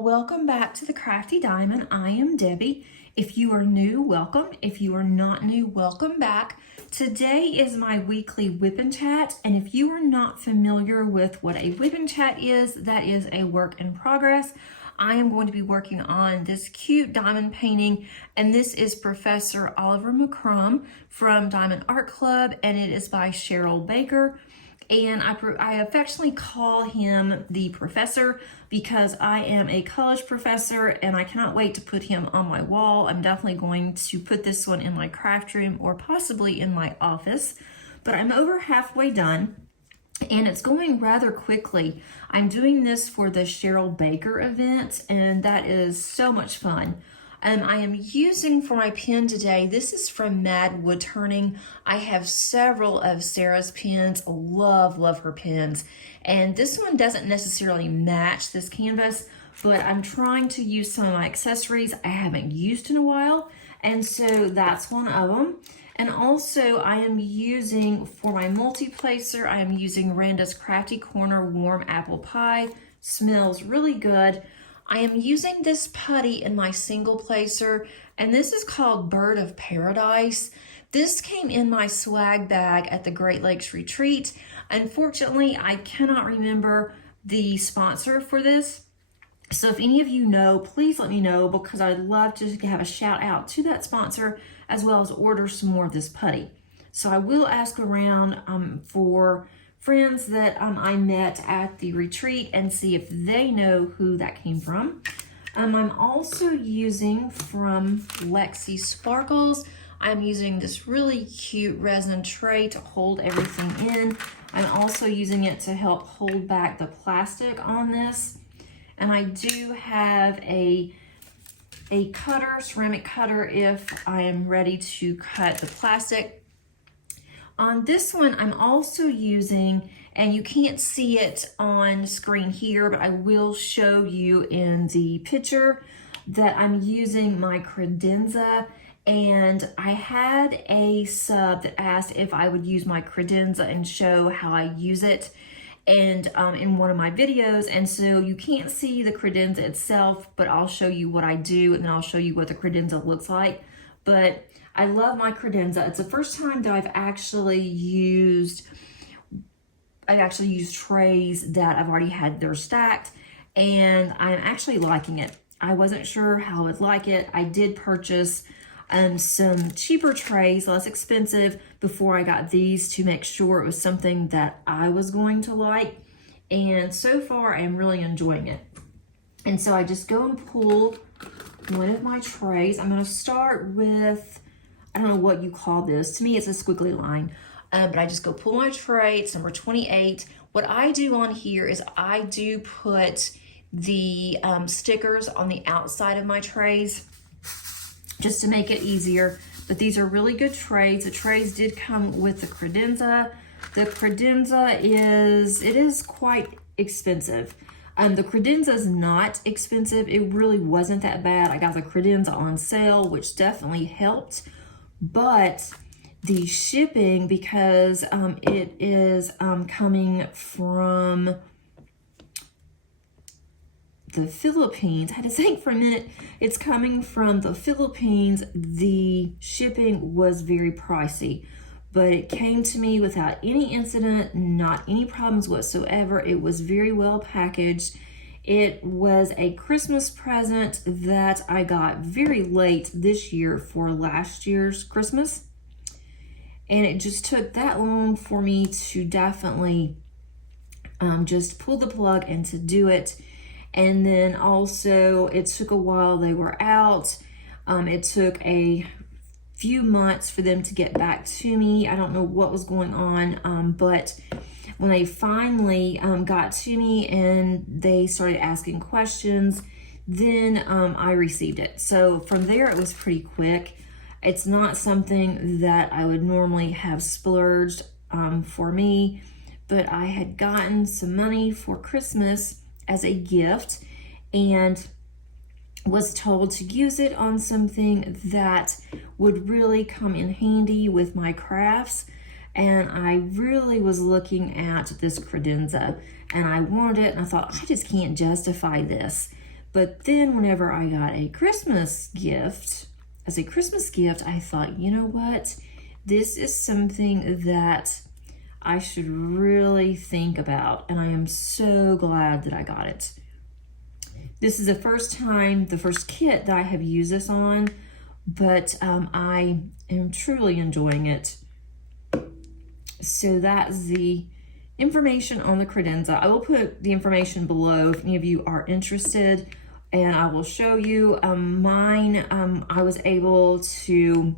y'all, welcome back to the Crafty Diamond. I am Debbie. If you are new, welcome. If you are not new, welcome back. Today is my weekly WIP and chat, and if you are not familiar with what a WIP and chat is, that is a work in progress. I am going to be working on this cute diamond painting, and this is Professor Oliver McCrum from Diamond Art Club, and it is by Cheryl Baker. And I affectionately call him the professor because I am a college professor and I cannot wait to put him on my wall. I'm definitely going to put this one in my craft room or possibly in my office, but I'm over halfway done and it's going rather quickly. I'm doing this for the Cheryl Baker event and that is so much fun. I am using for my pen today, this is from Mad Woodturning. I have several of Sarah's pens, love her pens. And this one doesn't necessarily match this canvas, but I'm trying to use some of my accessories I haven't used in a while. And so that's one of them. And also I am using, for my multi-placer, I am using Randa's Crafty Corner Warm Apple Pie. Smells really good. I am using this putty in my single placer, and this is called Bird of Paradise. This came in my swag bag at the Great Lakes Retreat. Unfortunately, I cannot remember the sponsor for this. So if any of you know, please let me know because I'd love to have a shout out to that sponsor as well as order some more of this putty. So I will ask around for friends that I met at the retreat and see if they know who that came from. I'm also using from Lexi Sparkles. I'm using this really cute resin tray to hold everything in. I'm also using it to help hold back the plastic on this. And I do have a cutter, ceramic cutter, if I am ready to cut the plastic. On this one, I'm also using, and you can't see it on screen here, but I will show you in the picture that I'm using my credenza. And I had a sub that asked if I would use my credenza and show how I use it and in one of my videos. And so you can't see the credenza itself, but I'll show you what I do and then I'll show you what the credenza looks like. But I love my credenza. It's the first time that I've actually used trays that I've already had there stacked, and I'm actually liking it. I wasn't sure how I would like it. I did purchase some cheaper trays, less expensive, before I got these to make sure it was something that I was going to like. And so far, I'm really enjoying it. And so I just go and pull one of my trays. I'm going to start with, I don't know what you call this. To me, it's a squiggly line. But I just go pull my tray. It's number 28. What I do on here is I do put the stickers on the outside of my trays just to make it easier. But these are really good trays. The trays did come with the credenza. The credenza is quite expensive. The credenza is not expensive. It really wasn't that bad. I got the credenza on sale, which definitely helped. But the shipping, because it is coming from the Philippines, I had to think for a minute, it's coming from the Philippines, the shipping was very pricey. But it came to me without any incident, not any problems whatsoever. It was very well packaged. It was a Christmas present that I got very late this year for last year's Christmas. And it just took that long for me to definitely just pull the plug and to do it. And then also it took a while, they were out. It took a few months for them to get back to me. I don't know what was going on, but when they finally got to me and they started asking questions, then I received it. So from there, it was pretty quick. It's not something that I would normally have splurged for me, but I had gotten some money for Christmas as a gift and was told to use it on something that would really come in handy with my crafts. And I really was looking at this credenza and I wanted it and I thought, I just can't justify this. But then whenever I got a Christmas gift, as a Christmas gift, I thought, you know what? This is something that I should really think about, and I am so glad that I got it. This is the first time, the first kit that I have used this on, but I am truly enjoying it. So that's the information on the credenza. I will put the information below if any of you are interested, and I will show you mine. I was able to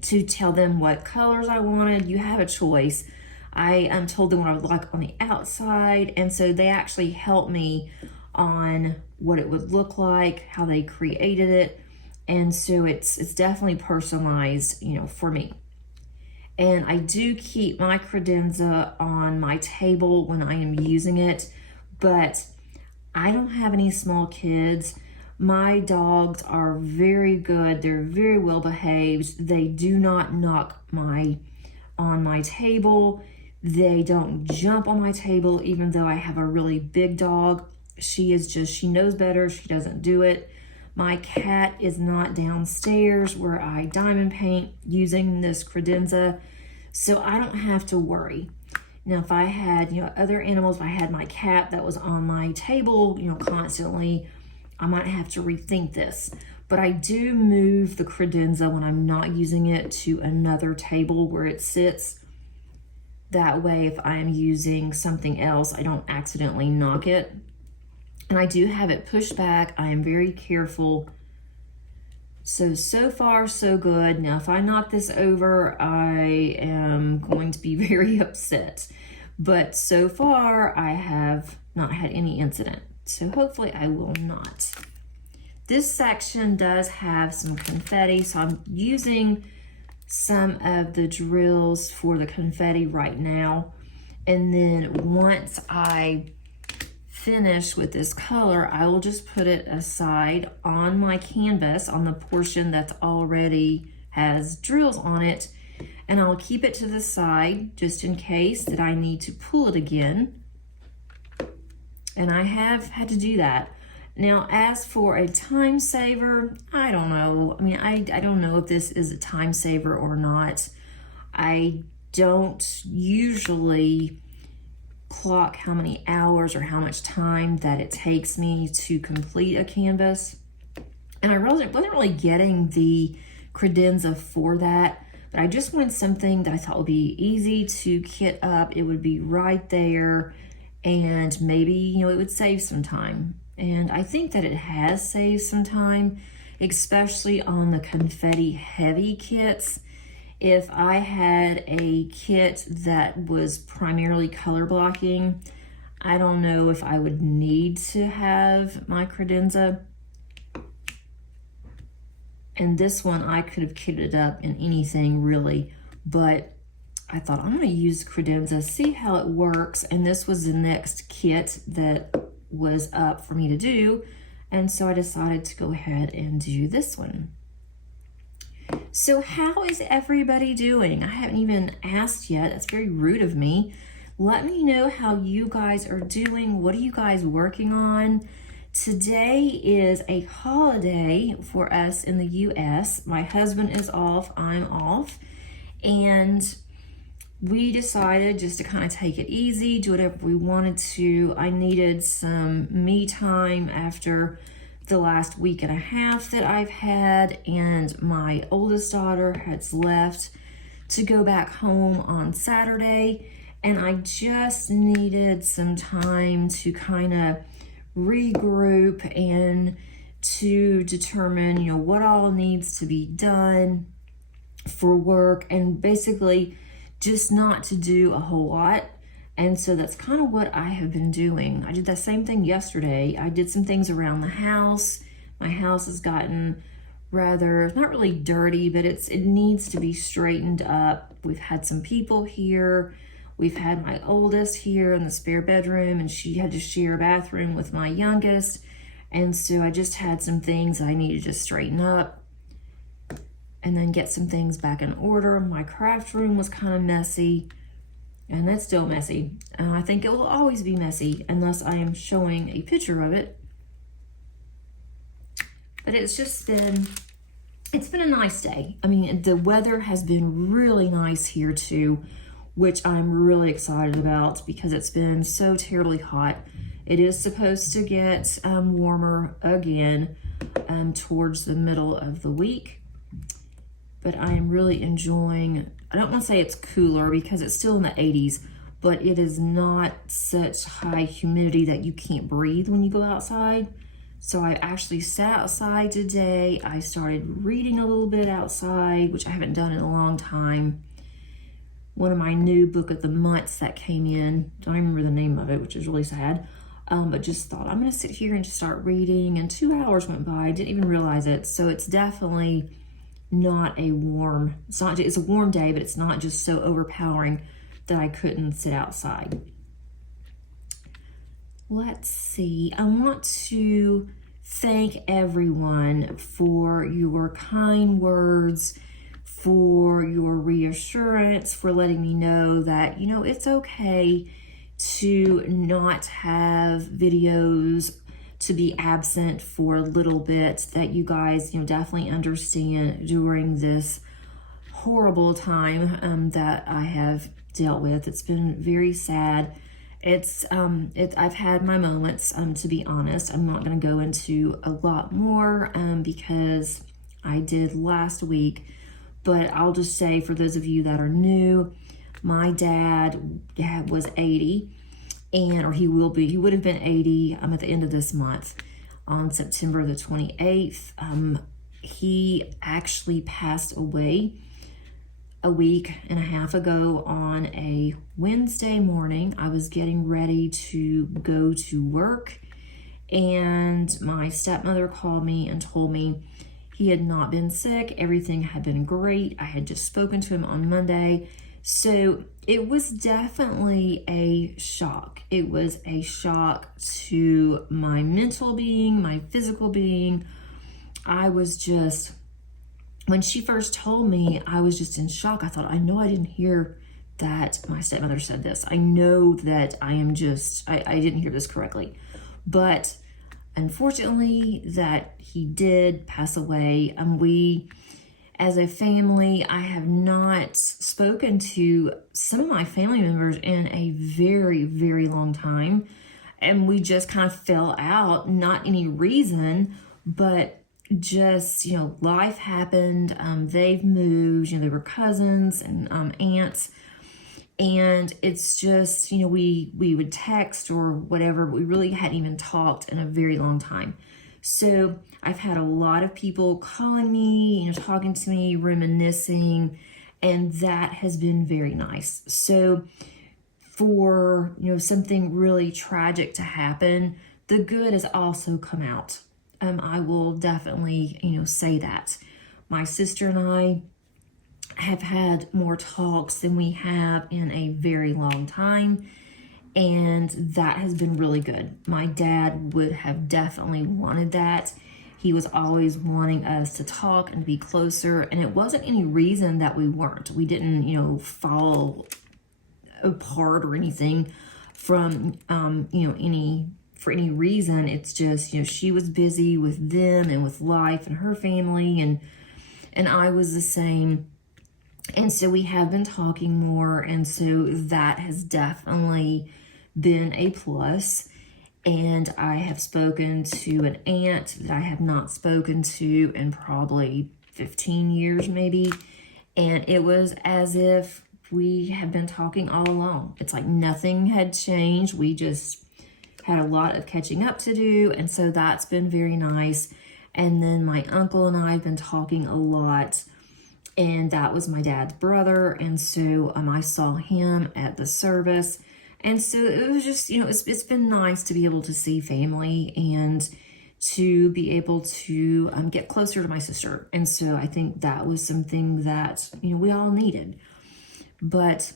tell them what colors I wanted. You have a choice. I told them what I would like on the outside, and so they actually helped me on what it would look like, how they created it, and so it's definitely personalized, you know, for me. And I do keep my credenza on my table when I am using it, but I don't have any small kids. My dogs are very good. They're very well behaved. They do not knock on my table. They don't jump on my table, even though I have a really big dog. She knows better. She doesn't do it. My cat is not downstairs where I diamond paint using this credenza, so I don't have to worry. Now, if I had, you know, other animals, if I had my cat that was on my table, you know, constantly, I might have to rethink this. But I do move the credenza when I'm not using it to another table where it sits. That way, if I am using something else, I don't accidentally knock it. And I do have it pushed back. I am very careful. So far, so good. Now, if I knock this over, I am going to be very upset. But so far, I have not had any incident. So hopefully I will not. This section does have some confetti, so I'm using some of the drills for the confetti right now. And then once I finish with this color, I will just put it aside on my canvas on the portion that's already has drills on it, and I'll keep it to the side just in case that I need to pull it again. And I have had to do that. Now, as for a time saver, I don't know. I mean, I don't know if this is a time saver or not. I don't usually clock how many hours or how much time that it takes me to complete a canvas. And I wasn't really getting the credenza for that, but I just wanted something that I thought would be easy to kit up. It would be right there, and maybe, you know, it would save some time. And I think that it has saved some time, especially on the confetti heavy kits. If I had a kit that was primarily color blocking, I don't know if I would need to have my credenza. And this one, I could have kitted up in anything really, but I thought I'm going to use credenza, see how it works. And this was the next kit that was up for me to do, and so I decided to go ahead and do this one. So how is everybody doing? I haven't even asked yet. That's very rude of me. Let me know how you guys are doing. What are you guys working on? Today is a holiday for us in the US. My husband is off, I'm off, and we decided just to kind of take it easy, do whatever we wanted to. I needed some me time after the last week and a half that I've had, and my oldest daughter has left to go back home on Saturday, and I just needed some time to kind of regroup and to determine, you know, what all needs to be done for work, and basically just not to do a whole lot. And so that's kind of what I have been doing. I did that same thing yesterday. I did some things around the house. My house has gotten rather, not really dirty, but it needs to be straightened up. We've had some people here. We've had my oldest here in the spare bedroom, and she had to share a bathroom with my youngest. And so I just had some things I needed to straighten up and then get some things back in order. My craft room was kind of messy, and that's still messy. I think it will always be messy unless I am showing a picture of it. But it's been a nice day. I mean, the weather has been really nice here too, which I'm really excited about because it's been so terribly hot. It is supposed to get warmer again towards the middle of the week, but I am really enjoying, I don't want to say it's cooler because it's still in the 80s, but it is not such high humidity that you can't breathe when you go outside. So I actually sat outside today. I started reading a little bit outside, which I haven't done in a long time. One of my new book of the months that came in, don't even remember the name of it, which is really sad. But just thought, I'm gonna sit here and just start reading, and 2 hours went by, I didn't even realize it. So it's definitely not a warm, it's a warm day, but it's not just so overpowering that I couldn't sit outside. Let's see, I want to thank everyone for your kind words, for your reassurance, for letting me know that, you know, it's okay to not have videos, to be absent for a little bit, that you guys, you know, definitely understand during this horrible time that I have dealt with. It's been very sad. I've had my moments, to be honest. I'm not going to go into a lot more because I did last week, but I'll just say for those of you that are new, my dad was 80, or he would have been 80 at the end of this month on September the 28th. He actually passed away a week and a half ago on a Wednesday morning. I was getting ready to go to work, and my stepmother called me and told me he had not been sick. Everything had been great. I had just spoken to him on Monday. So it was definitely a shock. It was a shock to my mental being, my physical being. I was just, when she first told me, I was just in shock. I thought, I know I didn't hear that my stepmother said this. I know that I didn't hear this correctly. But unfortunately, that he did pass away. We, as a family, I have not spoken to some of my family members in a very, very long time. And we just kind of fell out, not any reason, but just, you know, life happened. They've moved, you know, they were cousins and aunts. And it's just, you know, we would text or whatever, but we really hadn't even talked in a very long time. So I've had a lot of people calling me, you know, talking to me, reminiscing, and that has been very nice. So for, you know, something really tragic to happen, the good has also come out. I will definitely, you know, say that. My sister and I have had more talks than we have in a very long time, and that has been really good. My dad would have definitely wanted that. He was always wanting us to talk and to be closer, and it wasn't any reason that we weren't. We didn't, you know, fall apart or anything from, you know, for any reason. It's just, you know, she was busy with them and with life and her family, and I was the same. And so we have been talking more, and so that has definitely been a plus. And I have spoken to an aunt that I have not spoken to in probably 15 years maybe, and it was as if we had been talking all along. It's like nothing had changed. We just had a lot of catching up to do, and so that's been very nice. And then my uncle and I have been talking a lot, and that was my dad's brother, and so I saw him at the service. And so it was just, you know, it's been nice to be able to see family and to be able to get closer to my sister. And so I think that was something that, you know, we all needed. But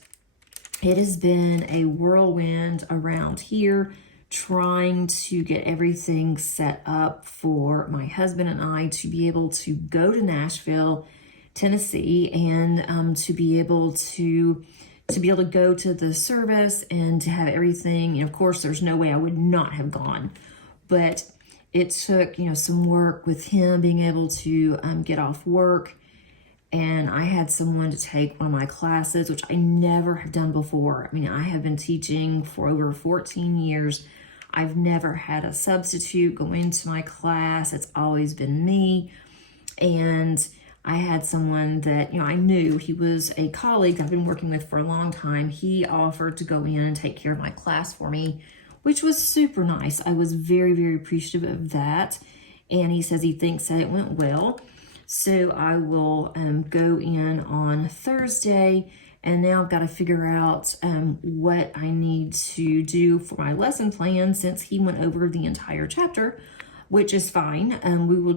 it has been a whirlwind around here, trying to get everything set up for my husband and I to be able to go to Nashville, Tennessee, and to be able to go to the service and to have everything. And of course, there's no way I would not have gone, but it took, some work with him being able to get off work. And I had someone to take one of my classes, which I never have done before. I mean, I have been teaching for over 14 years. I've never had a substitute go into my class. It's always been me. And I had someone that, I knew he was a colleague I've been working with for a long time. He offered to go in and take care of my class for me, which was super nice. I was very, very appreciative of that. And he says he thinks that it went well. So I will go in on Thursday, and now I've got to figure out what I need to do for my lesson plan since he went over the entire chapter, which is fine. We'll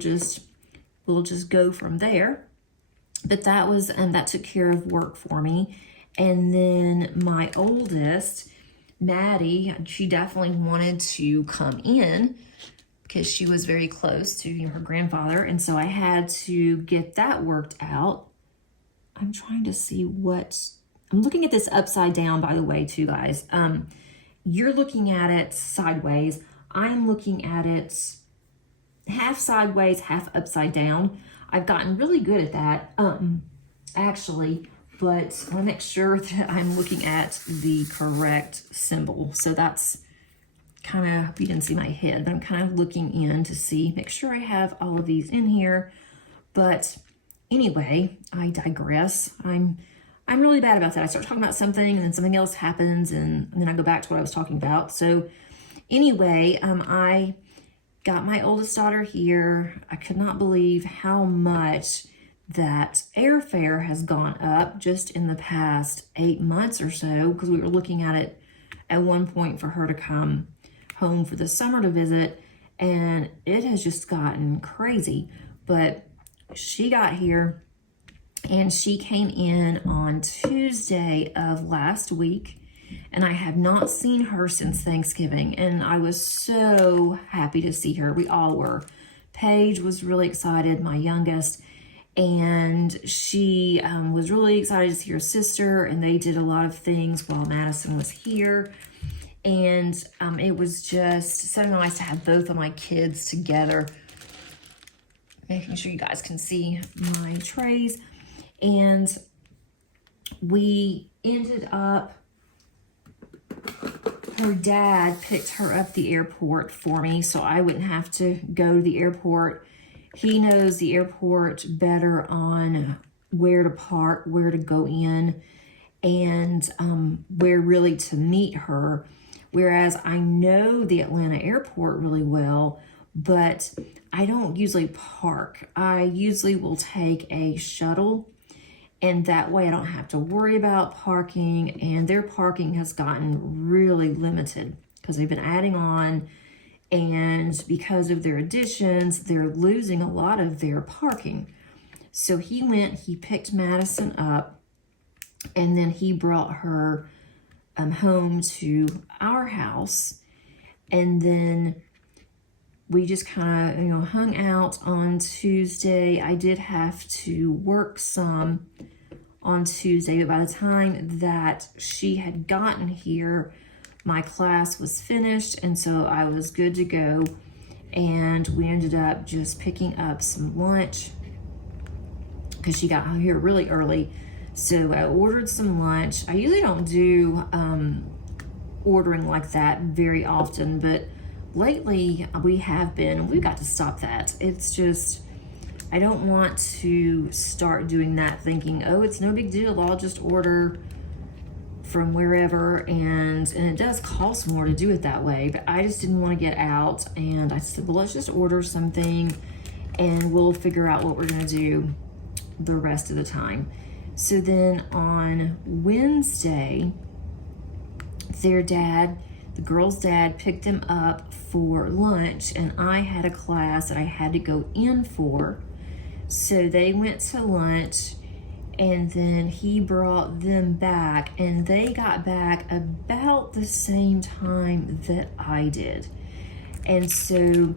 just go from there. But that was that took care of work for me. And then my oldest, Maddie, she definitely wanted to come in because she was very close to her grandfather, and so I had to get that worked out. I'm trying to see I'm looking at this upside down, by the way, too, guys. You're looking at it sideways. I'm looking at it half sideways, half upside down. I've gotten really good at that, actually, but I want to make sure that I'm looking at the correct symbol. So that's kind of, you didn't see my head, but I'm kind of looking in to make sure I have all of these in here. But anyway, I digress. I'm really bad about that. I start talking about something and then something else happens and then I go back to what I was talking about. So anyway, I got my oldest daughter here. I could not believe how much that airfare has gone up just in the past 8 months or so, because we were looking at it at one point for her to come home for the summer to visit, and it has just gotten crazy. But she got here and she came in on Tuesday of last week, and I have not seen her since Thanksgiving, and I was so happy to see her. We all were. Paige was really excited, my youngest, and she was really excited to see her sister, and they did a lot of things while Madison was here. And it was just so nice to have both of my kids together. Making sure you guys can see my trays. And we ended up, her dad picked her up at the airport for me so I wouldn't have to go to the airport. He knows the airport better on where to park, where to go in, and where really to meet her. Whereas I know the Atlanta airport really well, but I don't usually park. I usually will take a shuttle, and that way I don't have to worry about parking, and their parking has gotten really limited because they've been adding on, and because of their additions, they're losing a lot of their parking. So he picked Madison up, and then he brought her home to our house, and then we just kind of hung out on Tuesday. I did have to work some on Tuesday, but by the time that she had gotten here, my class was finished, and so I was good to go. And we ended up just picking up some lunch because she got here really early. So I ordered some lunch. I usually don't do ordering like that very often, but lately we have been, and we've got to stop that. It's just, I don't want to start doing that thinking, oh, it's no big deal, I'll just order from wherever, and it does cost more to do it that way, but I just didn't want to get out, and I said, well, let's just order something and we'll figure out what we're gonna do the rest of the time. So then on Wednesday, their dad, the girl's dad, picked them up for lunch, and I had a class that I had to go in for. So they went to lunch, and then he brought them back, and they got back about the same time that I did. And so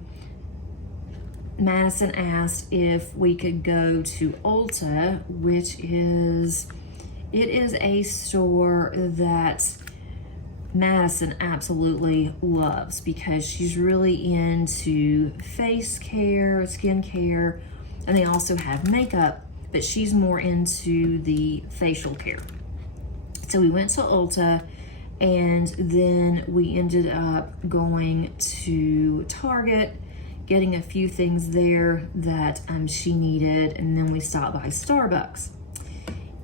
Madison asked if we could go to Ulta, which is, it is a store that Madison absolutely loves because she's really into face care, skin care, and they also have makeup, but she's more into the facial care. So we went to Ulta, and then we ended up going to Target, getting a few things there that she needed, and then we stopped by Starbucks.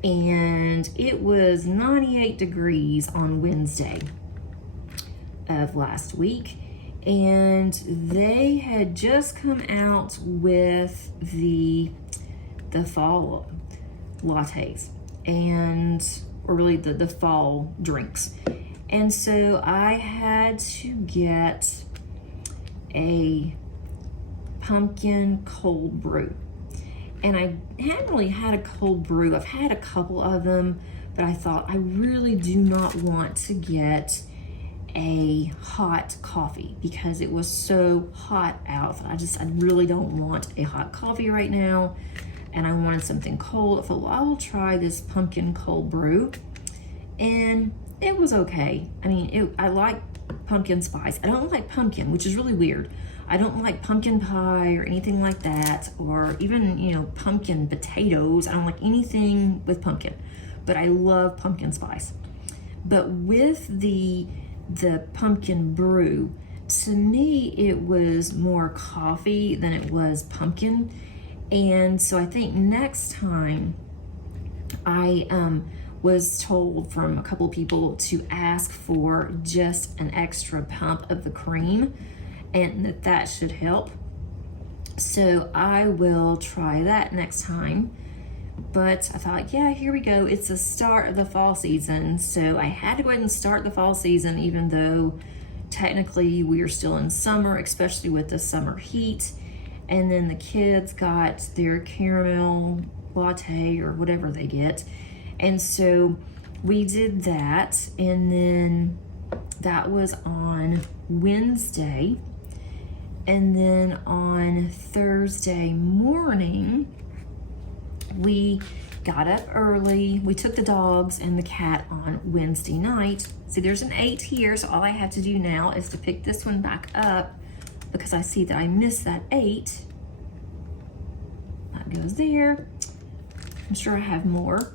And it was 98 degrees on Wednesday of last week, and they had just come out with the fall lattes, or really the fall drinks. And so I had to get a pumpkin cold brew. And I hadn't really had a cold brew. I've had a couple of them, but I thought I really do not want to get a hot coffee because it was so hot out. I really don't want a hot coffee right now. And I wanted something cold. I thought, well, I will try this pumpkin cold brew. And it was okay. I mean, I like pumpkin spice. I don't like pumpkin, which is really weird. I don't like pumpkin pie or anything like that, or even, pumpkin potatoes. I don't like anything with pumpkin, but I love pumpkin spice. But with the pumpkin brew, to me, it was more coffee than it was pumpkin. And so I think next time I was told from a couple people to ask for just an extra pump of the cream, and that should help. So I will try that next time. But I thought, yeah, here we go. It's the start of the fall season. So I had to go ahead and start the fall season, even though technically we are still in summer, especially with the summer heat. And then the kids got their caramel latte or whatever they get. And so we did that. And then that was on Wednesday. And then on Thursday morning, we got up early. We took the dogs and the cat on Wednesday night. See, there's an 8 here, so all I have to do now is to pick this one back up because I see that I missed that 8. That goes there. I'm sure I have more.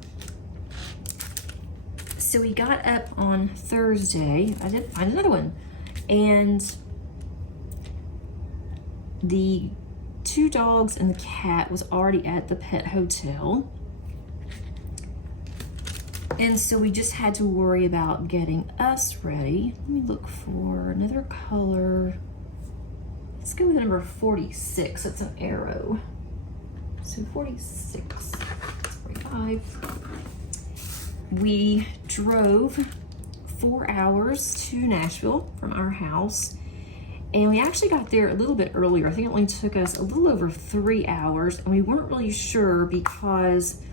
So we got up on Thursday. I did find another one. And the 2 dogs and the cat was already at the pet hotel. And so we just had to worry about getting us ready. Let me look for another color. Let's go with number 46. That's an arrow. So 46, 45. We drove 4 hours to Nashville from our house. And we actually got there a little bit earlier. I think it only took us a little over 3 hours, and we weren't really sure because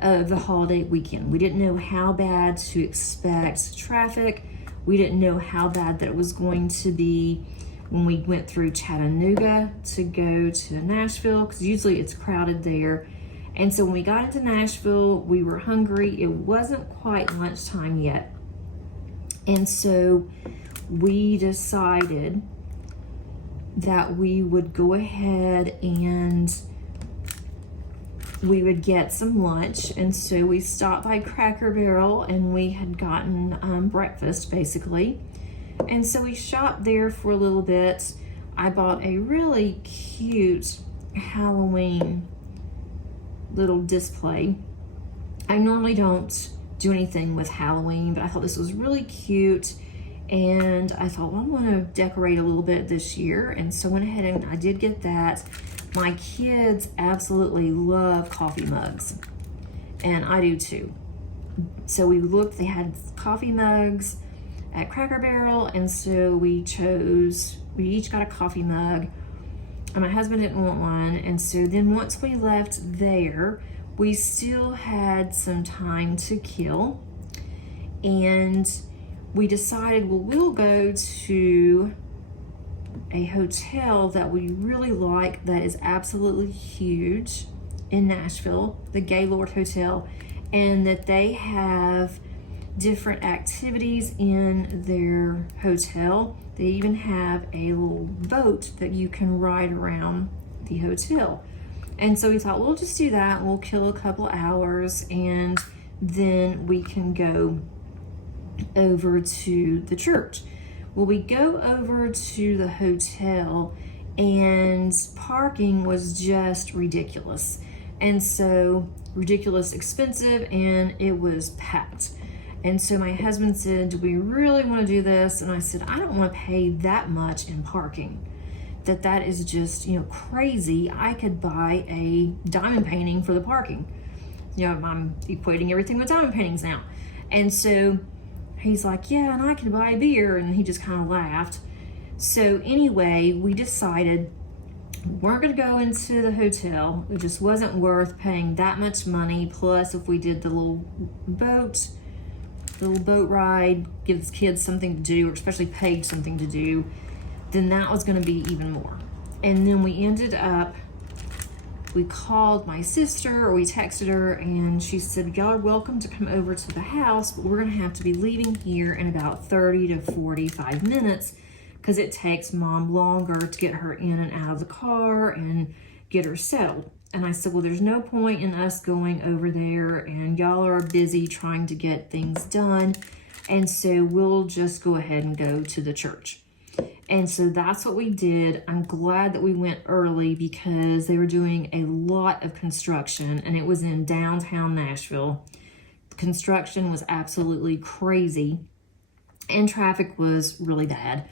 of the holiday weekend. We didn't know how bad to expect traffic. We didn't know how bad that it was going to be when we went through Chattanooga to go to Nashville, because usually it's crowded there. And so when we got into Nashville, we were hungry. It wasn't quite lunchtime yet. And so we decided that we would go ahead and we would get some lunch. And so we stopped by Cracker Barrel, and we had gotten breakfast basically. And so we shopped there for a little bit. I bought a really cute Halloween little display. I normally don't do anything with Halloween, but I thought this was really cute. And I thought, well, I want to decorate a little bit this year. And so I went ahead and I did get that. My kids absolutely love coffee mugs, and I do too. So we looked, they had coffee mugs at Cracker Barrel, and so we each got a coffee mug, and my husband didn't want one. And so then once we left there, we still had some time to kill, and we decided, well, we'll go to a hotel that we really like that is absolutely huge in Nashville, the Gaylord Hotel, and that they have different activities in their hotel. They even have a little boat that you can ride around the hotel. And so we thought, we'll just do that. We'll kill a couple hours and then we can go over to the church. Well, we go over to the hotel and parking was just ridiculous. And so ridiculous expensive, and it was packed. And so my husband said, do we really want to do this? And I said, I don't want to pay that much in parking. That is just, crazy. I could buy a diamond painting for the parking. I'm equating everything with diamond paintings now. And so he's like, yeah, and I can buy a beer. And he just kind of laughed. So anyway, we decided we're going to go into the hotel. It just wasn't worth paying that much money. Plus, if we did the little boat ride, gives kids something to do, or especially paid something to do, then that was going to be even more. And then we ended up, we called my sister, or we texted her, and she said, y'all are welcome to come over to the house, but we're going to have to be leaving here in about 30 to 45 minutes because it takes Mom longer to get her in and out of the car and get her settled. And I said, well, there's no point in us going over there, and y'all are busy trying to get things done, and so we'll just go ahead and go to the church. And so that's what we did. I'm glad that we went early because they were doing a lot of construction, and it was in downtown Nashville. Construction was absolutely crazy, and traffic was really bad.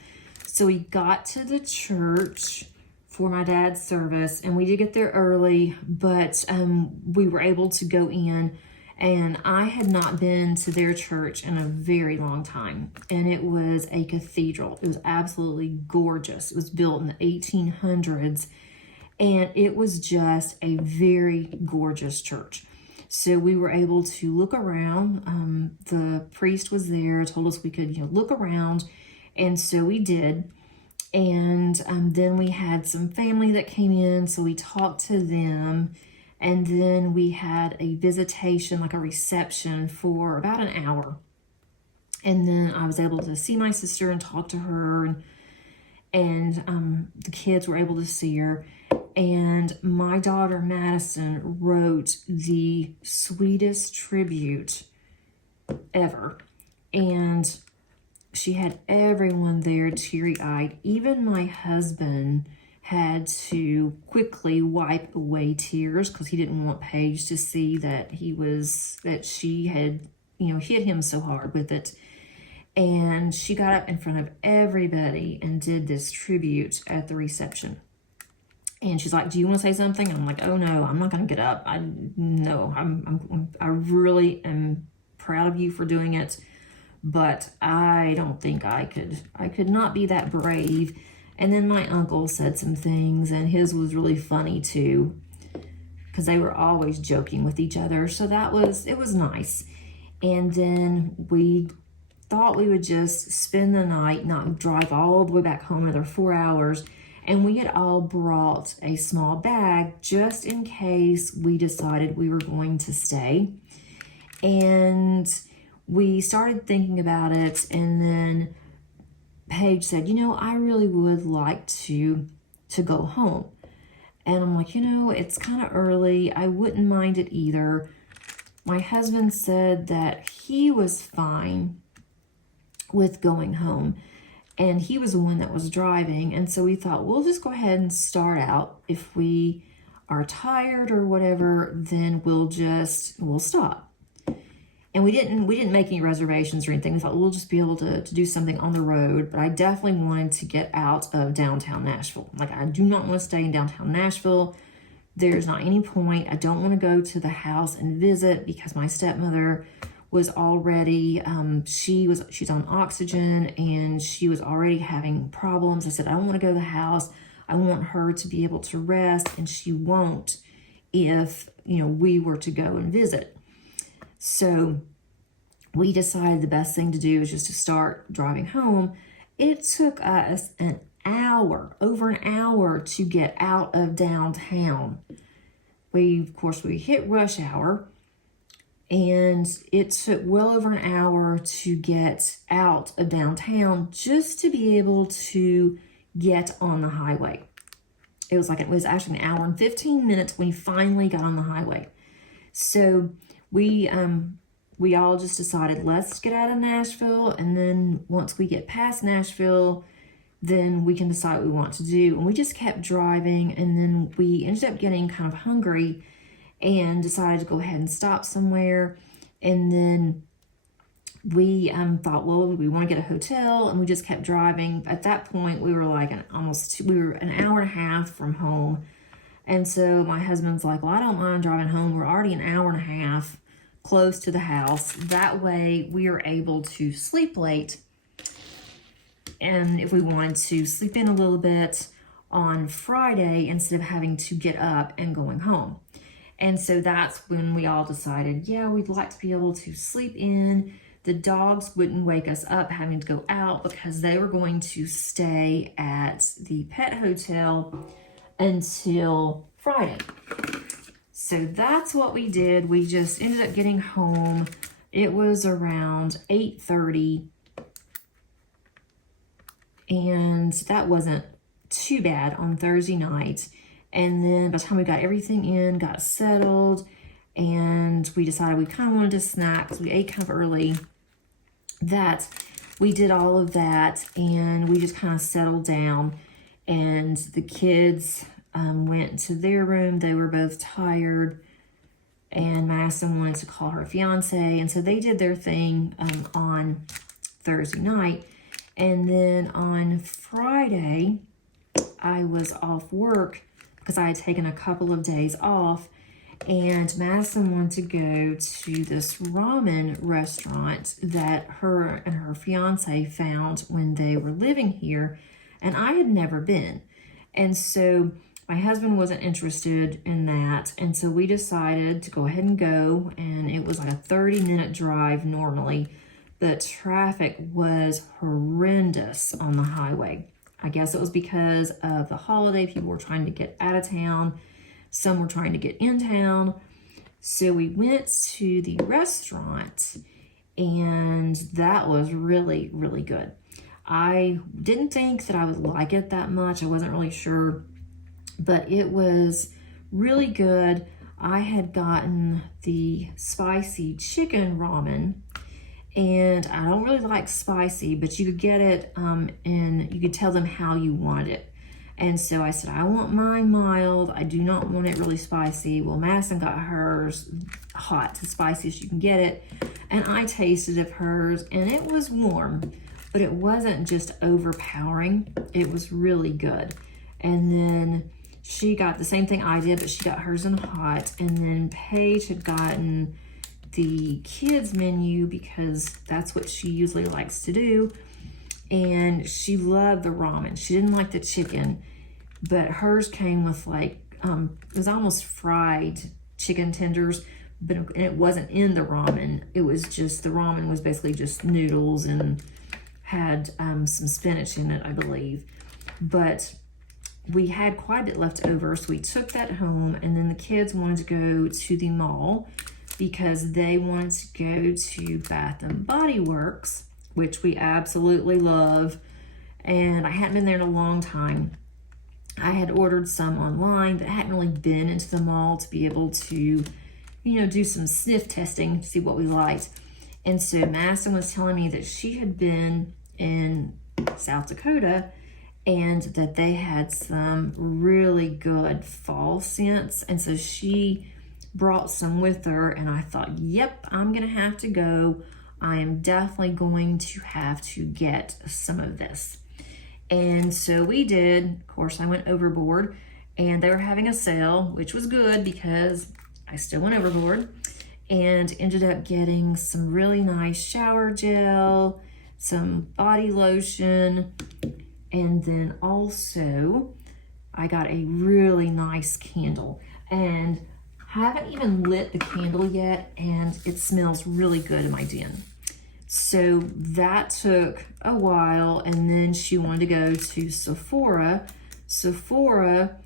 So we got to the church for my dad's service, and we did get there early, but we were able to go in, and I had not been to their church in a very long time, and it was a cathedral. It was absolutely gorgeous. It was built in the 1800s, and it was just a very gorgeous church. So we were able to look around. The priest was there, told us we could look around, and so we did. And then we had some family that came in, so we talked to them. And then we had a visitation, like a reception, for about an hour. And then I was able to see my sister and talk to her, and the kids were able to see her. And my daughter, Madison, wrote the sweetest tribute ever. And she had everyone there teary-eyed. Even my husband had to quickly wipe away tears because he didn't want Paige to see that she had, hit him so hard with it. And she got up in front of everybody and did this tribute at the reception. And she's like, do you want to say something? I'm like, oh no, I'm not going to get up. I really am proud of you for doing it, but I don't think I could not be that brave. And then my uncle said some things, and his was really funny too, because they were always joking with each other. So it was nice. And then we thought we would just spend the night, not drive all the way back home another 4 hours. And we had all brought a small bag just in case we decided we were going to stay. And we started thinking about it, and then Paige said, I really would like to go home. And I'm like, it's kind of early. I wouldn't mind it either. My husband said that he was fine with going home, and he was the one that was driving. And so we thought, we'll just go ahead and start out. If we are tired or whatever, then we'll stop. And we didn't make any reservations or anything. We thought we'll just be able to do something on the road. But I definitely wanted to get out of downtown Nashville. Like, I do not want to stay in downtown Nashville. There's not any point. I don't want to go to the house and visit because my stepmother was already, she's on oxygen, and she was already having problems. I said, I don't want to go to the house. I want her to be able to rest, and she won't if, we were to go and visit. So we decided the best thing to do is just to start driving home. It took us over an hour to get out of downtown. We hit rush hour, And it took well over an hour to get out of downtown just to be able to get on the highway. It was actually an hour and 15 minutes when we finally got on the highway. So we all just decided, let's get out of Nashville, and then once we get past Nashville, then we can decide what we want to do. And we just kept driving, and then we ended up getting kind of hungry and decided to go ahead and stop somewhere. And then we thought, well, we want to get a hotel, and we just kept driving. At that point, we were like we were an hour and a half from home. And so my husband's like, well, I don't mind driving home. We're already an hour and a half close to the house. That way we are able to sleep late. And if we wanted to sleep in a little bit on Friday instead of having to get up and going home. And so that's when we all decided, yeah, we'd like to be able to sleep in. The dogs wouldn't wake us up having to go out because they were going to stay at the pet hotel until Friday. So that's what we did. We just ended up getting home. It was around 8:30. And that wasn't too bad on Thursday night. And then by the time we got everything in, got settled, and we decided we kind of wanted to snack because we ate kind of early, that we did all of that, and we just kind of settled down. And the kids went to their room. They were both tired, and Madison wanted to call her fiance, and so they did their thing on Thursday night. And then on Friday, I was off work because I had taken a couple of days off, and Madison wanted to go to this ramen restaurant that her and her fiance found when they were living here, and I had never been. And so my husband wasn't interested in that, and so we decided to go ahead and go, and it was like a 30-minute drive normally. The traffic was horrendous on the highway. I guess it was because of the holiday. People were trying to get out of town. Some were trying to get in town. So we went to the restaurant, and that was really, really good. I didn't think that I would like it that much. I wasn't really sure, but it was really good. I had gotten the spicy chicken ramen, and I don't really like spicy, but you could get it and you could tell them how you wanted it. And so I said, I want mine mild. I do not want it really spicy. Well, Madison got hers hot, as spicy as you can get it. And I tasted of hers, and it was warm, but it wasn't just overpowering. It was really good. And then she got the same thing I did, but she got hers in hot. And then Paige had gotten the kids menu because that's what she usually likes to do, and she loved the ramen. She didn't like the chicken, but hers came with like it was almost fried chicken tenders, but it wasn't in the ramen. It was just, the ramen was basically just noodles and had some spinach in it, I believe. But we had quite a bit left over, so we took that home, and then the kids wanted to go to the mall because they wanted to go to Bath and Body Works, which we absolutely love. And I hadn't been there in a long time. I had ordered some online, but hadn't really been into the mall to be able to, you know, do some sniff testing to see what we liked. And so Madison was telling me that she had been in South Dakota and that they had some really good fall scents. And so she brought some with her, and I thought, yep, I'm gonna have to go. I am definitely going to have to get some of this. And so we did. Of course, I went overboard, and they were having a sale, which was good because I still went overboard, and ended up getting some really nice shower gel, some body lotion, and then also I got a really nice candle. And haven't even lit the candle yet, and it smells really good in my den. So that took a while, and then she wanted to go to Sephora. Sephora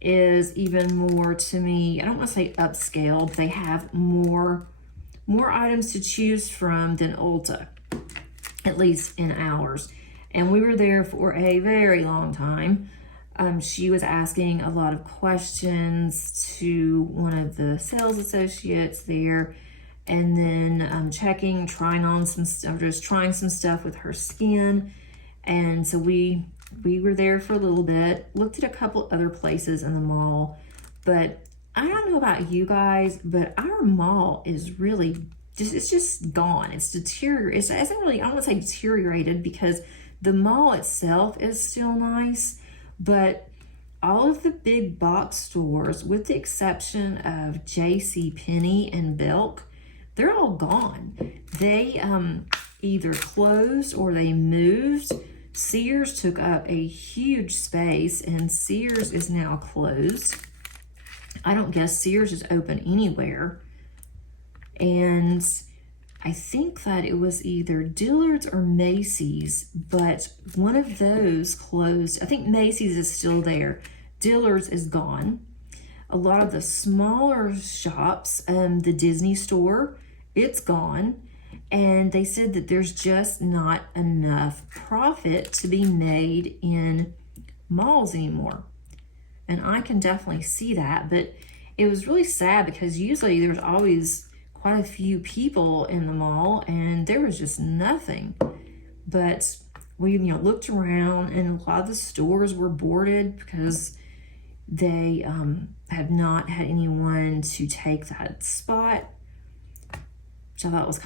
is even more, to me, I don't want to say upscale, but they have more more items to choose from than Ulta, at least in ours. And we were there for a very long time. She was asking a lot of questions to one of the sales associates there, and then trying on some stuff, just trying some stuff with her skin. And so we were there for a little bit, looked at a couple other places in the mall, but I don't know about you guys, but our mall is really it's just gone. It's deteriorated. It isn't really, I don't want to say deteriorated, because the mall itself is still nice, but all of the big box stores, with the exception of JCPenney and Belk, they're all gone. They either closed or they moved. Sears took up a huge space, and Sears is now closed. I don't guess Sears is open anywhere. And I think that it was either Dillard's or Macy's, but one of those closed. I think Macy's is still there. Dillard's is gone. A lot of the smaller shops, the Disney store, it's gone. And they said that there's just not enough profit to be made in malls anymore. And I can definitely see that, but it was really sad because usually there's always quite a few people in the mall, and there was just nothing. But we looked around, and a lot of the stores were boarded because they have not had anyone to take that spot, which I thought was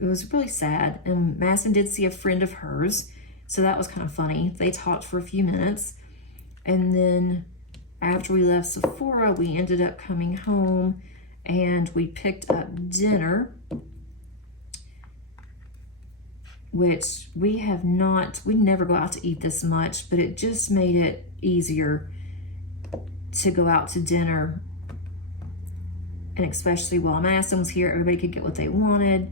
it was really sad. And Madison did see a friend of hers, so that was kind of funny. They talked for a few minutes, and then after we left Sephora, we ended up coming home and we picked up dinner, which we never go out to eat this much, but it just made it easier to go out to dinner. And especially while Madison was here, everybody could get what they wanted.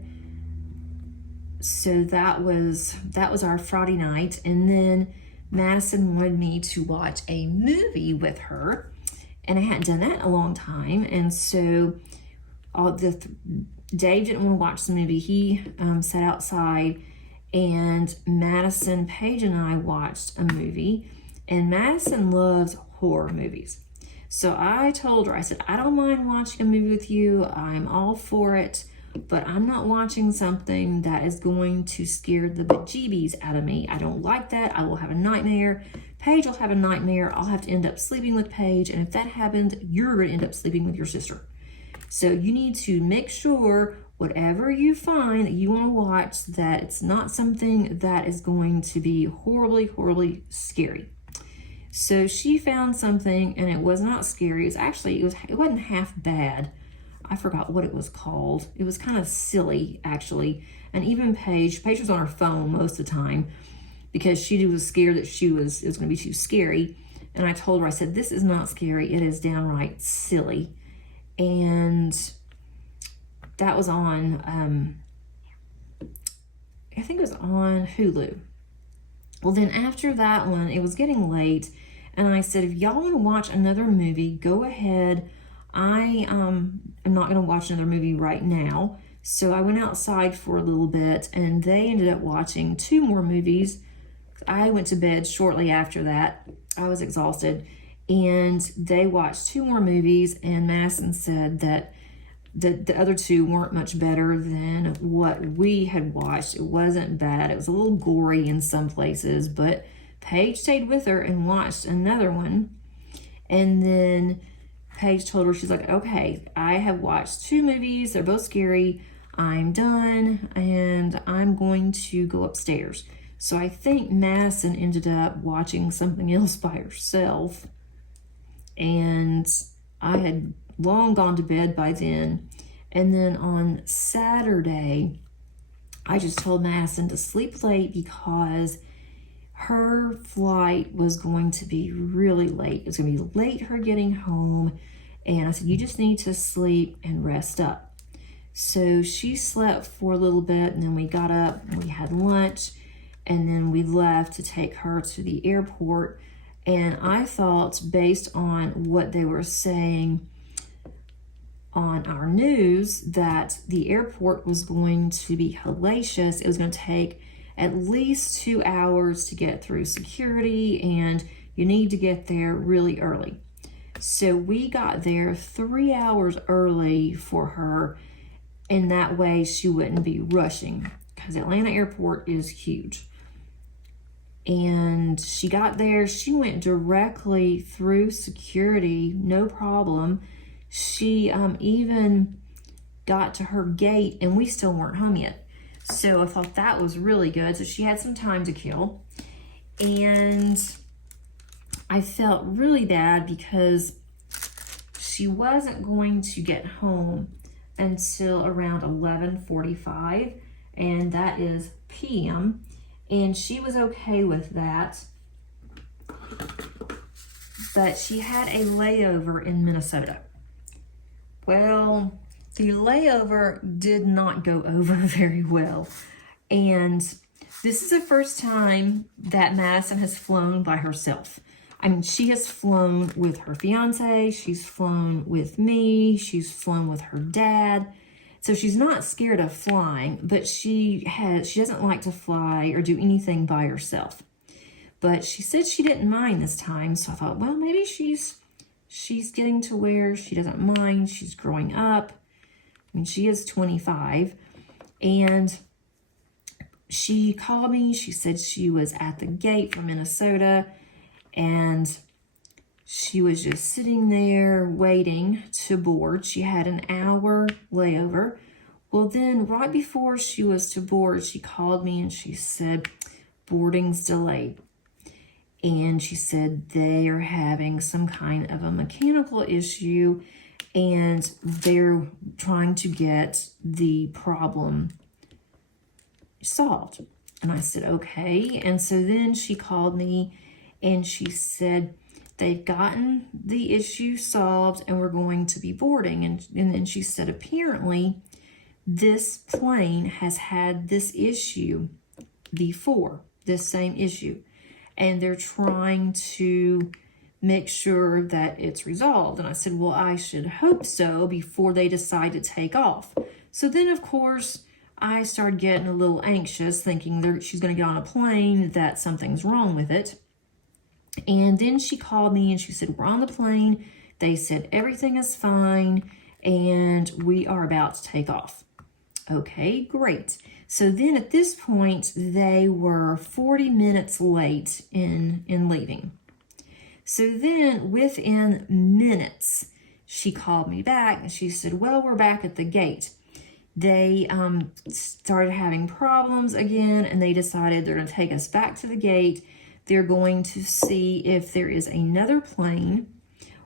So that was our Friday night. And then Madison wanted me to watch a movie with her, and I hadn't done that in a long time. And so Dave didn't want to watch the movie. He sat outside, and Madison, Paige, and I watched a movie. And Madison loves horror movies. So I told her, I said, I don't mind watching a movie with you. I'm all for it. But I'm not watching something that is going to scare the bejeebies out of me. I don't like that. I will have a nightmare. Paige will have a nightmare. I'll have to end up sleeping with Paige. And if that happens, you're going to end up sleeping with your sister. So you need to make sure whatever you find that you want to watch, that it's not something that is going to be horribly, horribly scary. So she found something, and it was not scary. It wasn't half bad. I forgot what it was called. It was kind of silly, actually. And even Paige was on her phone most of the time because she was scared that it was going to be too scary. And I told her, I said, this is not scary. It is downright silly. And that was on, I think it was on Hulu. Well, then after that one, it was getting late. And I said, if y'all want to watch another movie, go ahead. I am not going to watch another movie right now. So I went outside for a little bit, and they ended up watching 2 more movies. I went to bed shortly after that. I was exhausted. And they watched 2 more movies, and Madison said that the other 2 weren't much better than what we had watched. It wasn't bad. It was a little gory in some places, but Paige stayed with her and watched another one. And then Paige told her, she's like, okay, I have watched 2 movies. They're both scary. I'm done, and I'm going to go upstairs. So I think Madison ended up watching something else by herself, and I had long gone to bed by then. And then on Saturday, I just told Madison to sleep late because her flight was going to be really late. It was going to be late her getting home. And I said, you just need to sleep and rest up. So she slept for a little bit, and then we got up and we had lunch, and then we left to take her to the airport. And I thought, based on what they were saying, on our news that the airport was going to be hellacious. It was going to take at least 2 hours to get through security, and you need to get there really early. So we got there 3 hours early for her, and that way she wouldn't be rushing, because Atlanta airport is huge. And she got there, she went directly through security, no problem. She even got to her gate, and we still weren't home yet. So I thought that was really good. So she had some time to kill. And I felt really bad because she wasn't going to get home until around 11:45, and that is p.m. And she was okay with that. But she had a layover in Minnesota. Well, the layover did not go over very well. And this is the first time that Madison has flown by herself. I mean, she has flown with her fiance, she's flown with me, she's flown with her dad. So she's not scared of flying, but she doesn't like to fly or do anything by herself. But she said she didn't mind this time, so I thought, well, maybe she's getting to where she doesn't mind. She's growing up. I mean, she is 25, and she called me. She said she was at the gate from Minnesota, and she was just sitting there waiting to board. She had an hour layover. Well, then right before she was to board, she called me and she said, boarding's delayed. And she said they are having some kind of a mechanical issue, and they're trying to get the problem solved. And I said, okay. And so then she called me and she said, they've gotten the issue solved and we're going to be boarding. And then she said, apparently this plane has had this issue before, this same issue. And they're trying to make sure that it's resolved. And I said, well, I should hope so before they decide to take off. So then, of course, I started getting a little anxious, thinking she's going to get on a plane, that something's wrong with it. And then she called me and she said, we're on the plane. They said everything is fine and we are about to take off. Okay, great. So then at this point, they were 40 minutes late in leaving. So then within minutes, she called me back and she said, well, we're back at the gate. They started having problems again, and they decided they're going to take us back to the gate. They're going to see if there is another plane,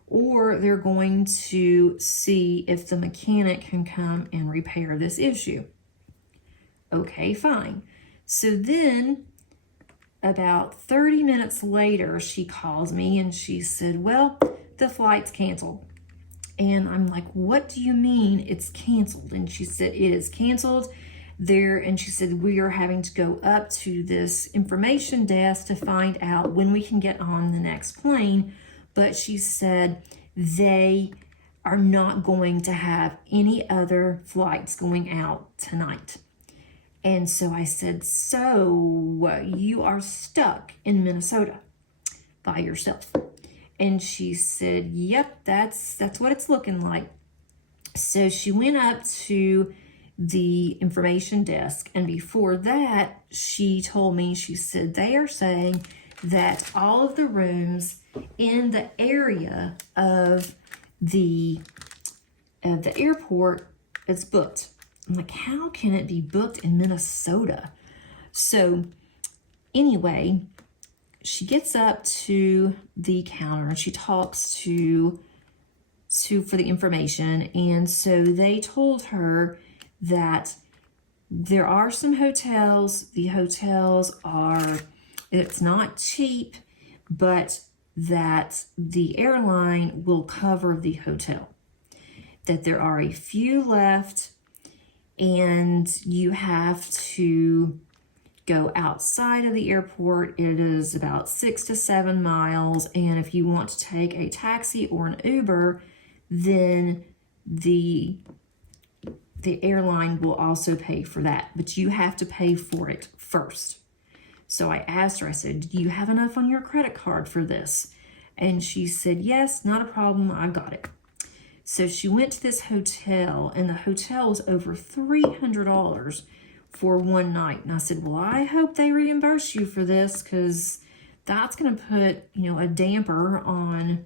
or they're going to see if the mechanic can come and repair this issue. Okay, fine. So then about 30 minutes later, she calls me and she said, well, the flight's canceled. And I'm like, what do you mean it's canceled? And she said, it is canceled there. And she said, we are having to go up to this information desk to find out when we can get on the next plane. But she said they are not going to have any other flights going out tonight. And so I said, so you are stuck in Minnesota by yourself? And she said, yep, that's what it's looking like. So she went up to the information desk, and before that, she told me, she said, they are saying that all of the rooms in the area of the airport is booked. I'm like, how can it be booked in Minnesota? So anyway, she gets up to the counter and she talks to for the information. And so they told her that there are some hotels. The hotels it's not cheap, but that the airline will cover the hotel. That there are a few left, and you have to go outside of the airport. It is about 6 to 7 miles, and if you want to take a taxi or an Uber, then the airline will also pay for that, but you have to pay for it first. So I asked her, I said, do you have enough on your credit card for this? And she said, yes, not a problem, I got it. So she went to this hotel, and the hotel was over $300 for one night. And I said, well, I hope they reimburse you for this, because that's going to put, you know, a damper on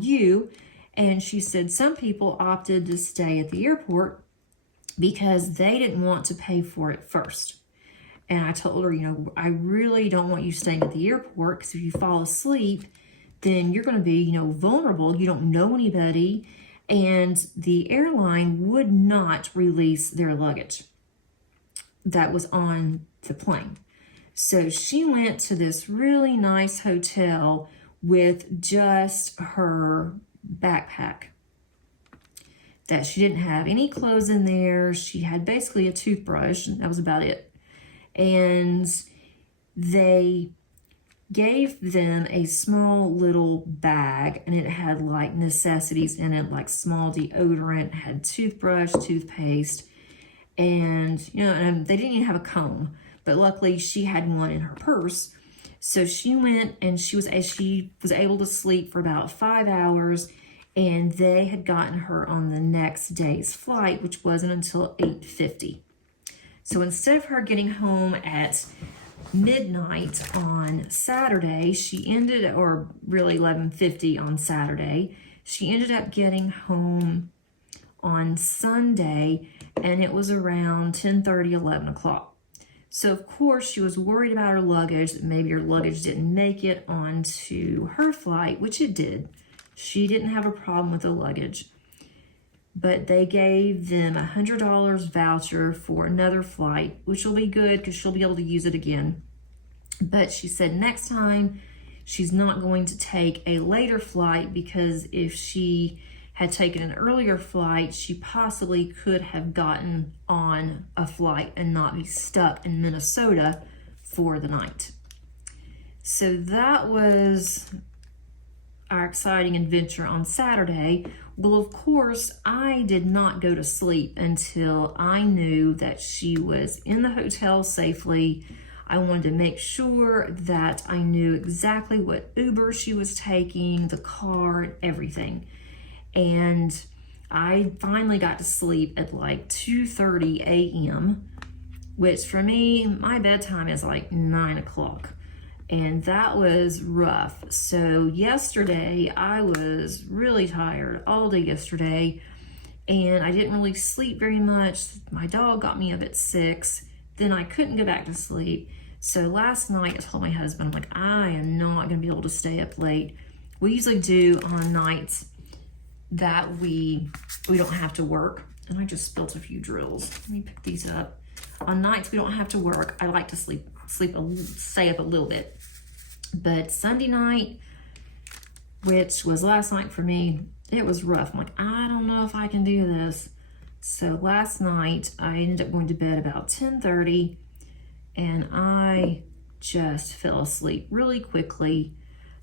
you. And she said some people opted to stay at the airport because they didn't want to pay for it first. And I told her, you know, I really don't want you staying at the airport, because if you fall asleep, then you're going to be, you know, vulnerable. You don't know anybody, and the airline would not release their luggage that was on the plane. So she went to this really nice hotel with just her backpack. That she didn't have any clothes in there. She had basically a toothbrush, and that was about it. And they gave them a small little bag, and it had like necessities in it, like small deodorant, had toothbrush, toothpaste, and, you know, and they didn't even have a comb, but luckily she had one in her purse. So she went, and she was able to sleep for about 5 hours, and they had gotten her on the next day's flight, which wasn't until 8:50. So instead of her getting home at midnight on Saturday, or really 11:50 on Saturday, she ended up getting home on Sunday, and it was around 10:30, 11 o'clock. So of course she was worried about her luggage, that maybe her luggage didn't make it onto her flight, which it did. She didn't have a problem with the luggage, but they gave them a $100 voucher for another flight, which will be good because she'll be able to use it again. But she said next time she's not going to take a later flight, because if she had taken an earlier flight, she possibly could have gotten on a flight and not be stuck in Minnesota for the night. So that was our exciting adventure on Saturday. Well, of course, I did not go to sleep until I knew that she was in the hotel safely. I wanted to make sure that I knew exactly what Uber she was taking, the car, and everything. And I finally got to sleep at like 2:30 a.m., which for me, my bedtime is like 9 o'clock. And that was rough. So yesterday, I was really tired all day yesterday, and I didn't really sleep very much. My dog got me up at 6, then I couldn't go back to sleep. So last night, I told my husband, I'm like, I am not gonna be able to stay up late. We usually do on nights that we don't have to work. And I just spilled a few drills. Let me pick these up. On nights we don't have to work, I like to stay up a little bit. But Sunday night, which was last night for me, it was rough. I'm like, I don't know if I can do this. So last night I ended up going to bed about 10:30, and I just fell asleep really quickly.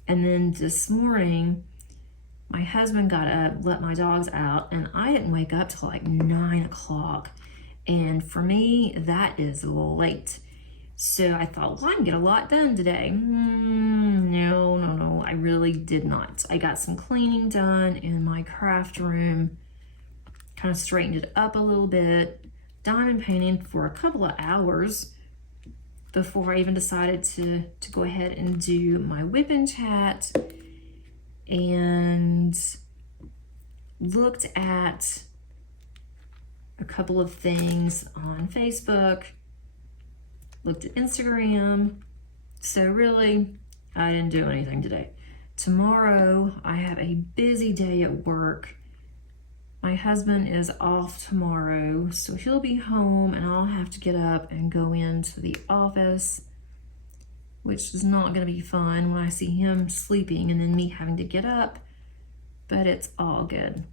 And then this morning, my husband got up, let my dogs out, and I didn't wake up till like 9 o'clock. And for me, that is late. So I thought, well, I can get a lot done today. No, I really did not. I got some cleaning done in my craft room, kind of straightened it up a little bit, diamond painting for a couple of hours before I even decided to go ahead and do my WIP and chat, and looked at a couple of things on Facebook, looked at Instagram. So really, I didn't do anything today. Tomorrow, I have a busy day at work. My husband is off tomorrow, so he'll be home, and I'll have to get up and go into the office, which is not going to be fun when I see him sleeping and then me having to get up, but it's all good.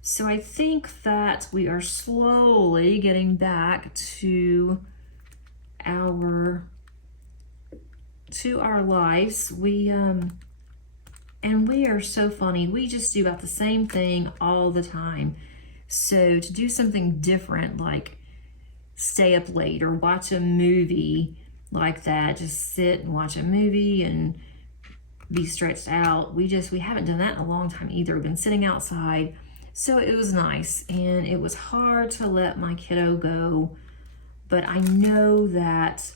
So I think that we are slowly getting back to our lives. And we are so funny. We just do about the same thing all the time. So to do something different, like stay up late or watch a movie like that, just sit and watch a movie and be stretched out. We haven't done that in a long time either. We've been sitting outside. So it was nice, and it was hard to let my kiddo go, but I know that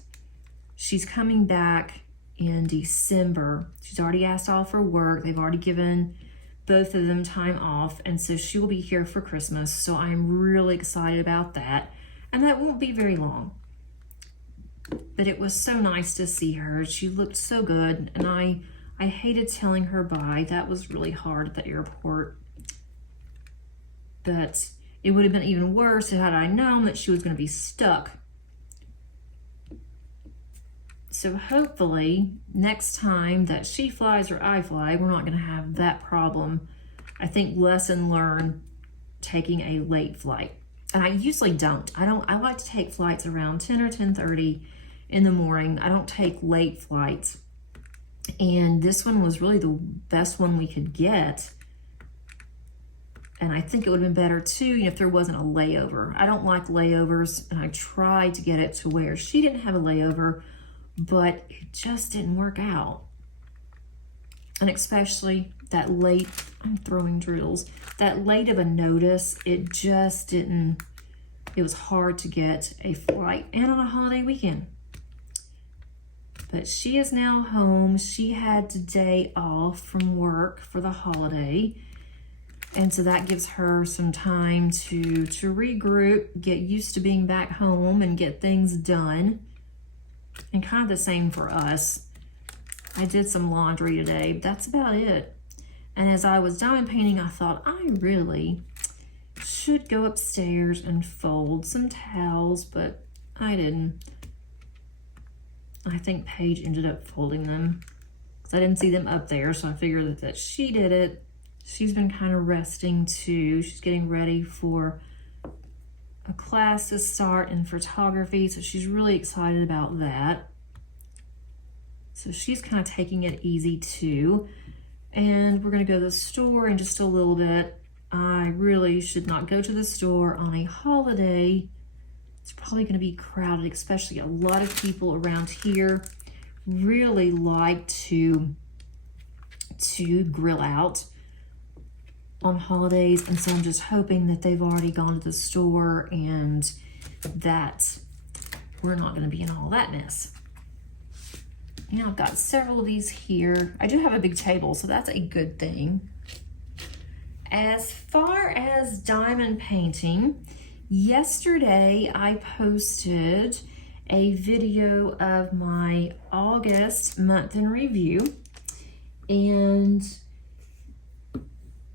she's coming back in December. She's already asked off for work. They've already given both of them time off, and so she will be here for Christmas. So I'm really excited about that, and that won't be very long. But it was so nice to see her. She looked so good, and I hated telling her bye. That was really hard at the airport. But it would have been even worse had I known that she was going to be stuck. So hopefully next time that she flies or I fly, we're not going to have that problem. I think lesson learned taking a late flight. And I usually don't. I like to take flights around 10 or 10:30 in the morning. I don't take late flights. And this one was really the best one we could get. And I think it would have been better too, if there wasn't a layover. I don't like layovers, and I tried to get it to where she didn't have a layover, but it just didn't work out. And especially that late, I'm throwing drills, that late of a notice, it just didn't, it was hard to get a flight, and on a holiday weekend. But she is now home. She had today off from work for the holiday. And so that gives her some time to regroup, get used to being back home and get things done. And kind of the same for us. I did some laundry today, but that's about it. And as I was diamond painting, I thought I really should go upstairs and fold some towels, but I didn't. I think Paige ended up folding them because I didn't see them up there, so I figured that she did it. She's been kind of resting too. She's getting ready for a class to start in photography, so she's really excited about that. So she's kind of taking it easy too. And we're gonna go to the store in just a little bit. I really should not go to the store on a holiday. It's probably gonna be crowded, especially a lot of people around here really like to grill out on holidays, and so I'm just hoping that they've already gone to the store and that we're not going to be in all that mess. You know, I've got several of these here. I do have a big table, so that's a good thing. As far as diamond painting, yesterday I posted a video of my August month in review, and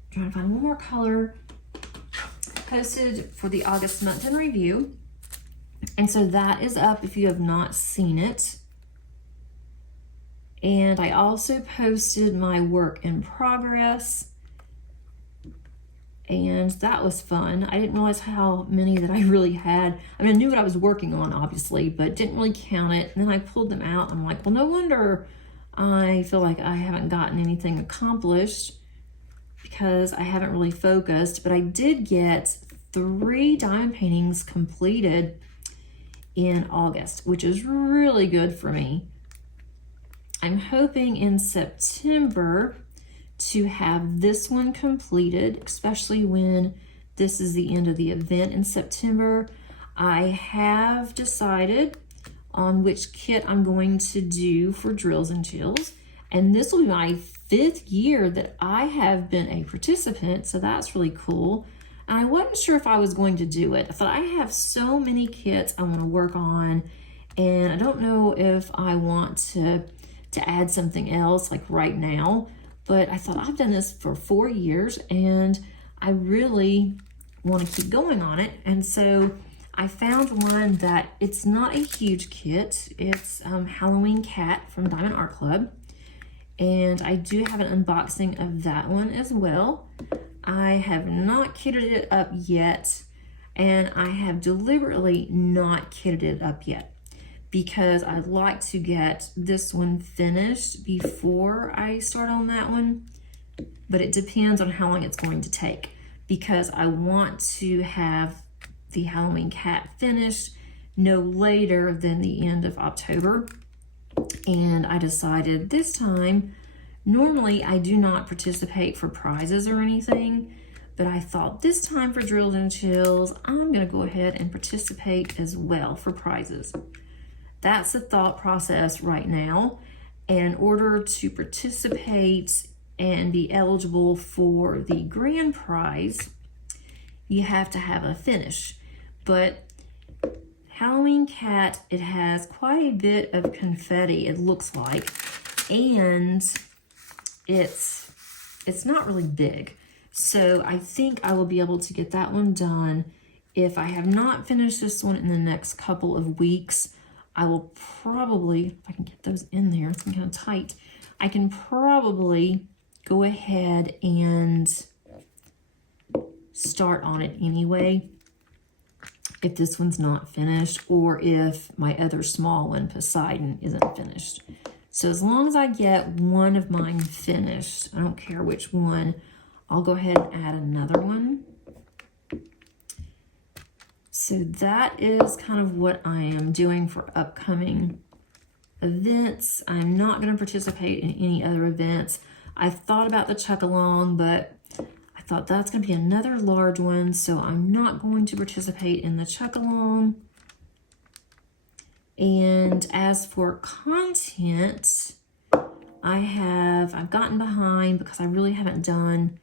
trying to find one more color, posted for the August month in review. And so that is up if you have not seen it. And I also posted my work in progress, and that was fun. I didn't realize how many that I really had. I mean, I knew what I was working on, obviously, but didn't really count it. And then I pulled them out. I'm like, well, no wonder I feel like I haven't gotten anything accomplished, because I haven't really focused. But I did get 3 diamond paintings completed in August, which is really good for me. I'm hoping in September to have this one completed, especially when this is the end of the event in September. I have decided on which kit I'm going to do for Drills and Chills, and this will be my 5th year that I have been a participant, so that's really cool. And I wasn't sure if I was going to do it. I thought I have so many kits I want to work on, and I don't know if I want to add something else like right now, but I thought I've done this for 4 years and I really want to keep going on it. And so I found one that it's not a huge kit. It's Halloween Cat from Diamond Art Club. And I do have an unboxing of that one as well. I have not kitted it up yet, and I have deliberately not kitted it up yet because I'd like to get this one finished before I start on that one. but it depends on how long it's going to take, because I want to have the Halloween cat finished no later than the end of October. And I decided this time, normally I do not participate for prizes or anything, but I thought this time for Drills and Chills, I'm gonna go ahead and participate as well for prizes. That's the thought process right now. And in order to participate and be eligible for the grand prize, you have to have a finish. But Halloween cat, it has quite a bit of confetti, it looks like, and it's not really big. So I think I will be able to get that one done. If I have not finished this one in the next couple of weeks, I will probably, if I can get those in there, it's kind of tight, I can probably go ahead and start on it anyway, if this one's not finished, or if my other small one, Poseidon, isn't finished. So as long as I get one of mine finished, I don't care which one, I'll go ahead and add another one. So that is kind of what I am doing for upcoming events. I'm not going to participate in any other events. I thought about the Chuck-along, but I thought that's going to be another large one, so I'm not going to participate in the Chuck-along. And as for content, I've gotten behind because I really haven't done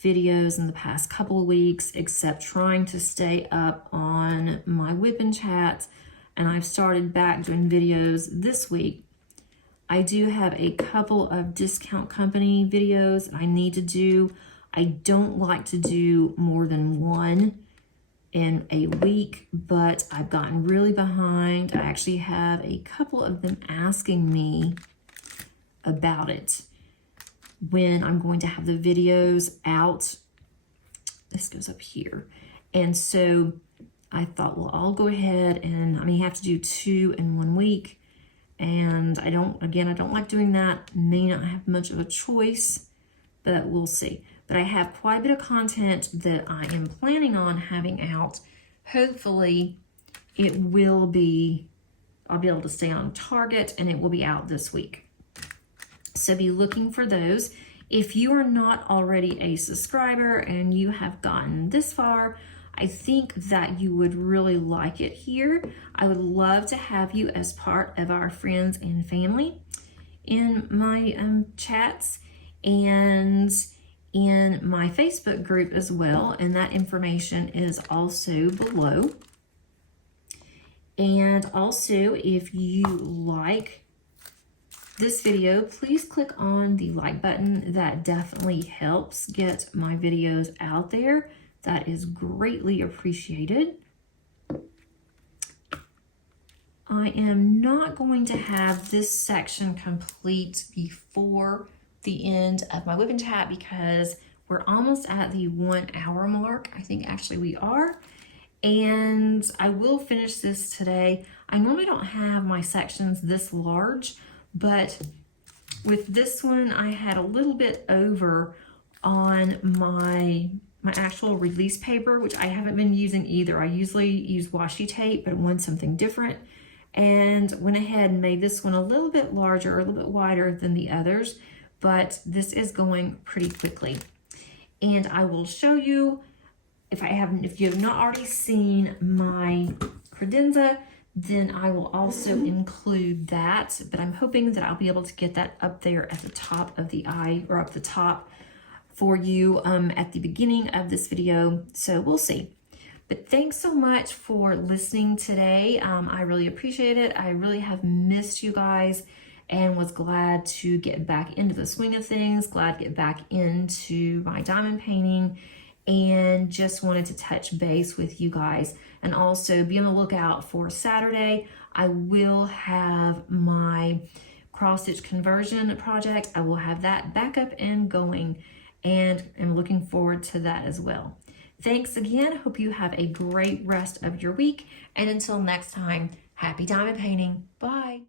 videos in the past couple of weeks, except trying to stay up on my WIP and chats, and I've started back doing videos this week. I do have a couple of discount company videos I need to do. I don't like to do more than one in a week, but I've gotten really behind. I actually have a couple of them asking me about it when I'm going to have the videos out. This goes up here. And so I thought, well, I'll go ahead and, I mean, you have to do 2 in 1 week. And I don't like doing that. May not have much of a choice, but we'll see. But I have quite a bit of content that I am planning on having out. Hopefully it will be, I'll be able to stay on target, and it will be out this week. So be looking for those. If you are not already a subscriber and you have gotten this far, I think that you would really like it here. I would love to have you as part of our friends and family in my chats and in my Facebook group as well. And that information is also below. And also, if you like this video, please click on the like button. That definitely helps get my videos out there. That is greatly appreciated. I am not going to have this section complete before the end of my WIP and chat because we're almost at the 1 hour mark. I think actually we are. And I will finish this today. I normally don't have my sections this large, but with this one, I had a little bit over on my actual release paper, which I haven't been using either. I usually use washi tape, but I want something different. And went ahead and made this one a little bit larger, a little bit wider than the others, but this is going pretty quickly. And I will show you, if you have not already seen my credenza, then I will also include that, but I'm hoping that I'll be able to get that up there at the top of the eye, or up the top for you at the beginning of this video, so we'll see. But thanks so much for listening today. I really appreciate it. I really have missed you guys and was glad to get back into the swing of things, glad to get back into my diamond painting, and just wanted to touch base with you guys. And also be on the lookout for Saturday. I will have my cross stitch conversion project. I will have that back up and going, and I'm looking forward to that as well. Thanks again. Hope you have a great rest of your week. And until next time, happy diamond painting. Bye.